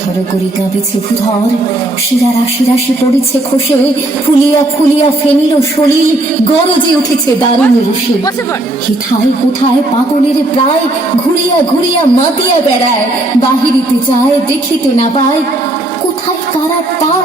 থর করি কাঁপেছে ভূধর। শিরা রাশি রাশি পড়েছে খসে। ফুলিয়া ফুলিয়া ফেনিল সলিল। গরজে উঠেছে দারুণ রসে হিঠায় কোথায় পাগলের প্রায়। ঘুরিয়া ঘুরিয়া মাতিয়া বেড়ায়। বাহিরিতে যায় দেখিতে না পায়। কোথায় কারা তার?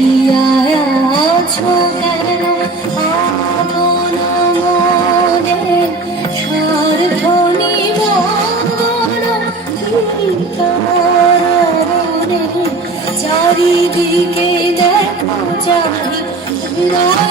বসিয়ায় আছো কেন? আপন মনে সারধ্বনি মগনা চারিদিকে দেখো চারি হৃদয়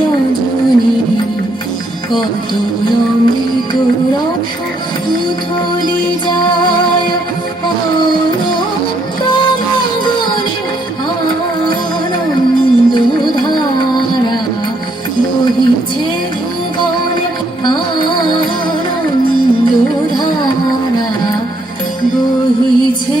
রজনী কত অমৃত রস উথলি যায় আনন্দ ধারা বহিছে ভুবনে আনন্দ ধারা বহিছে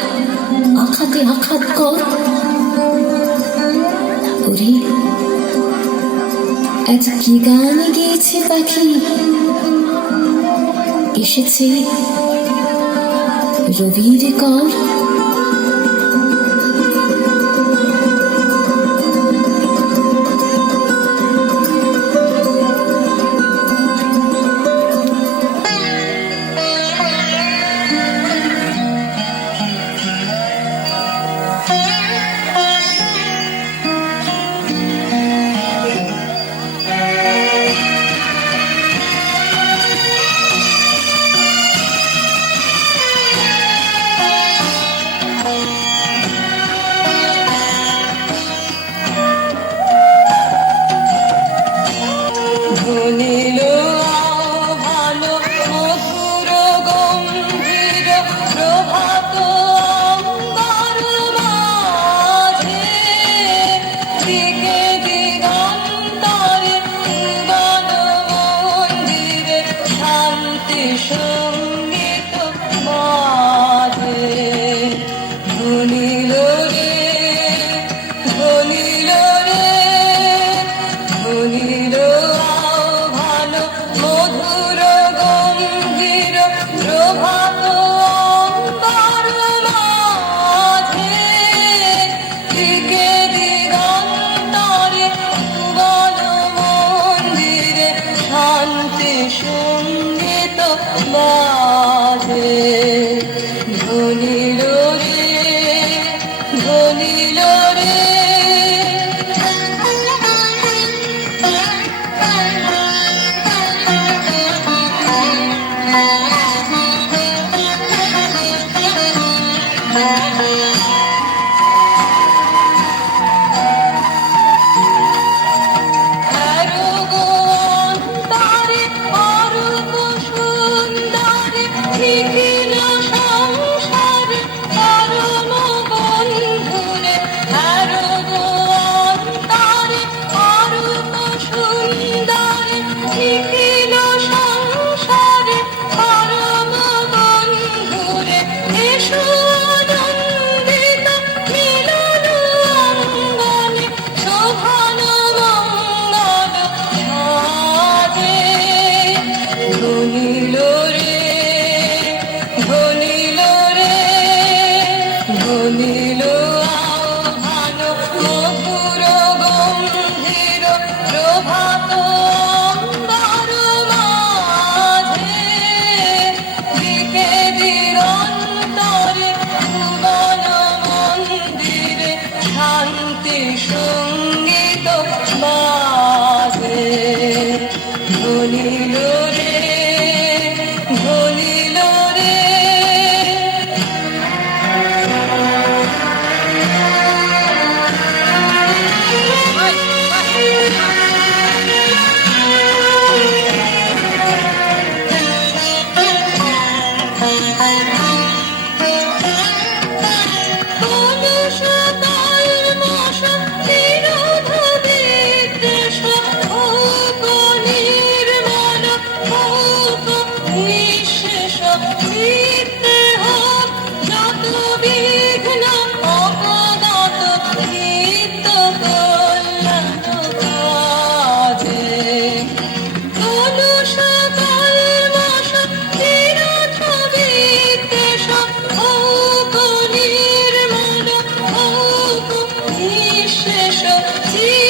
আমাকে আঘাত কর। ওরে আজ কি গান গিয়েছে পাখি। এসেছে রবির কর। Thank you. 一生。special tea.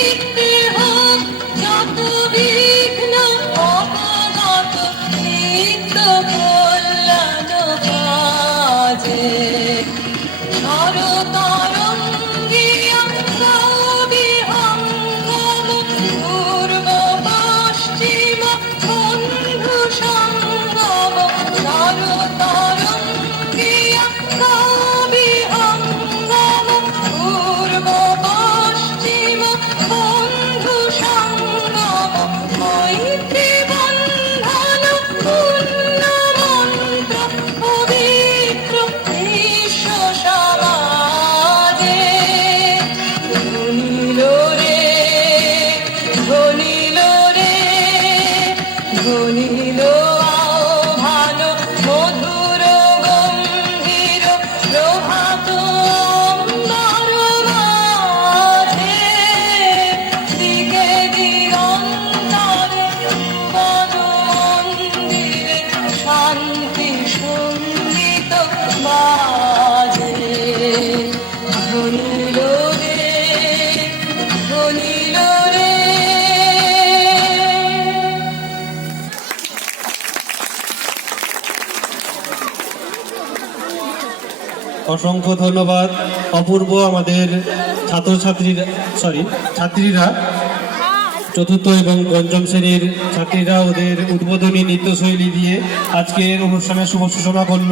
অসংখ্য ধন্যবাদ। অপূর্ব আমাদের ছাত্রছাত্রীরা সরি ছাত্রীরা। চতুর্থ এবং পঞ্চম শ্রেণির ছাত্রীরা ওদের উদ্বোধনী নৃত্যশৈলী দিয়ে আজকের অনুষ্ঠানের শুভ সূচনা করল।